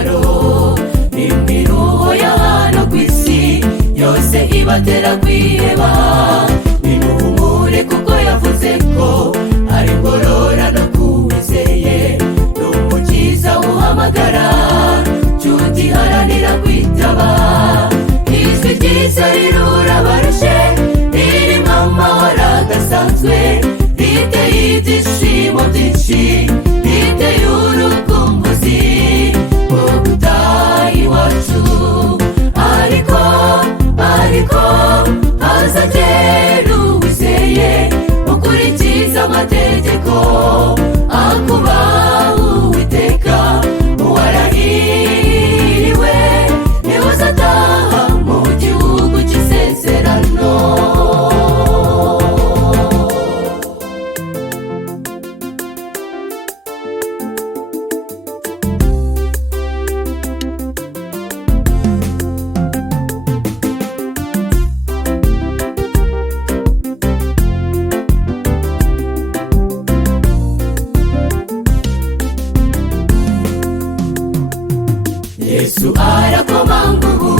imibabaro n'imiruho ya hano ku isi yose ibatera kwiheba. Nimuhumure kuko yavuze ko ari ngororano kuwizeye, n'umukiza uhamagara nshuti haranira kwitaba. Ijwi ryiza rirura abarushe, ririmo amahoro adasanzwe, riteye ibyishimo byinshi, riteye urukumbuzi rwo gutaha iwacu. Ariko hazagera uwizeye ukurikiza amategeko, akubaha Uwiteka uwarahiriwe, niwe uzataha mu gihugu cy'isezerano. Yesu arakomanga ubu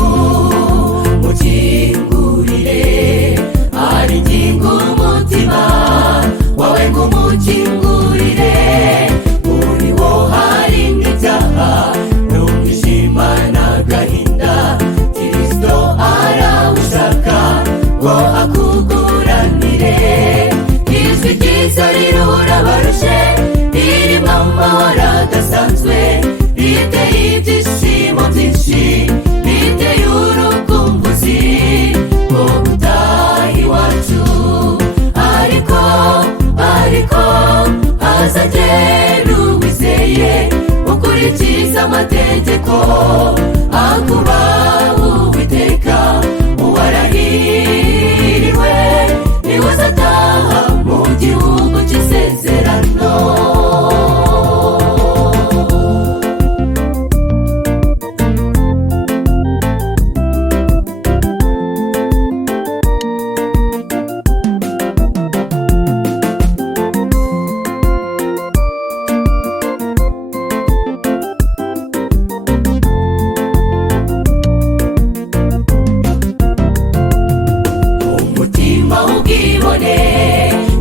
mukingurire, ariginga umutima wawe ngo umukingurire. Muri wo harimo ibyaha n'umwijima n'agahinda, Kristo arawushaka ngo akuguranire. Ijwi ryiza rirura abarushe, ririmo amahoro adasanzwe, riteye ibyishimo byinshi, riteye urukumbuzi rwo gutaha iwacu. Ariko hazagera uwizeye ukurikiza amategeko, akubaha Uwiteka uwarahiriwe, niwe uzataha mu gihugu cy'isezerano.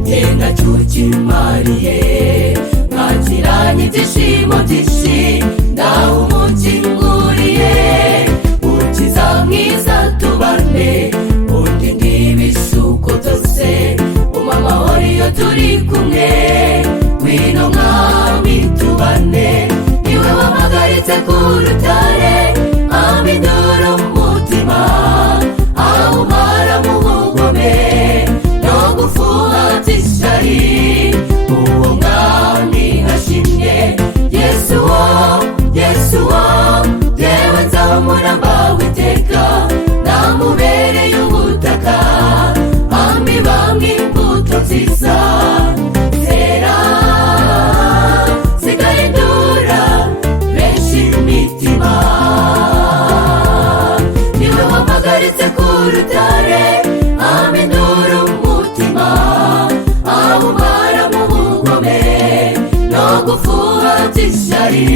Genda cyukimariye, mwakiranye ibyishimo byinshi, ndaho umukinguriye. Ukiza mwiza tubane, undi n'ibishuko byose, umpa amahoro iyo turi kumwe. Ngwino mwami tubane, niwe wampagaritse ku rutare, amindura umutima, awumara mu bugome no gufuha by'ishyari. Uwo mwami ashimye, Yesu wo yewe nzamuramba witeka, namubereye ubutaka, amibamwe imbuto nziza zera zigahindura benshi imitima. Niwe wampagaritse ku rutare, amindura umutima, awumara mu bugome no gufuha by'ishyari.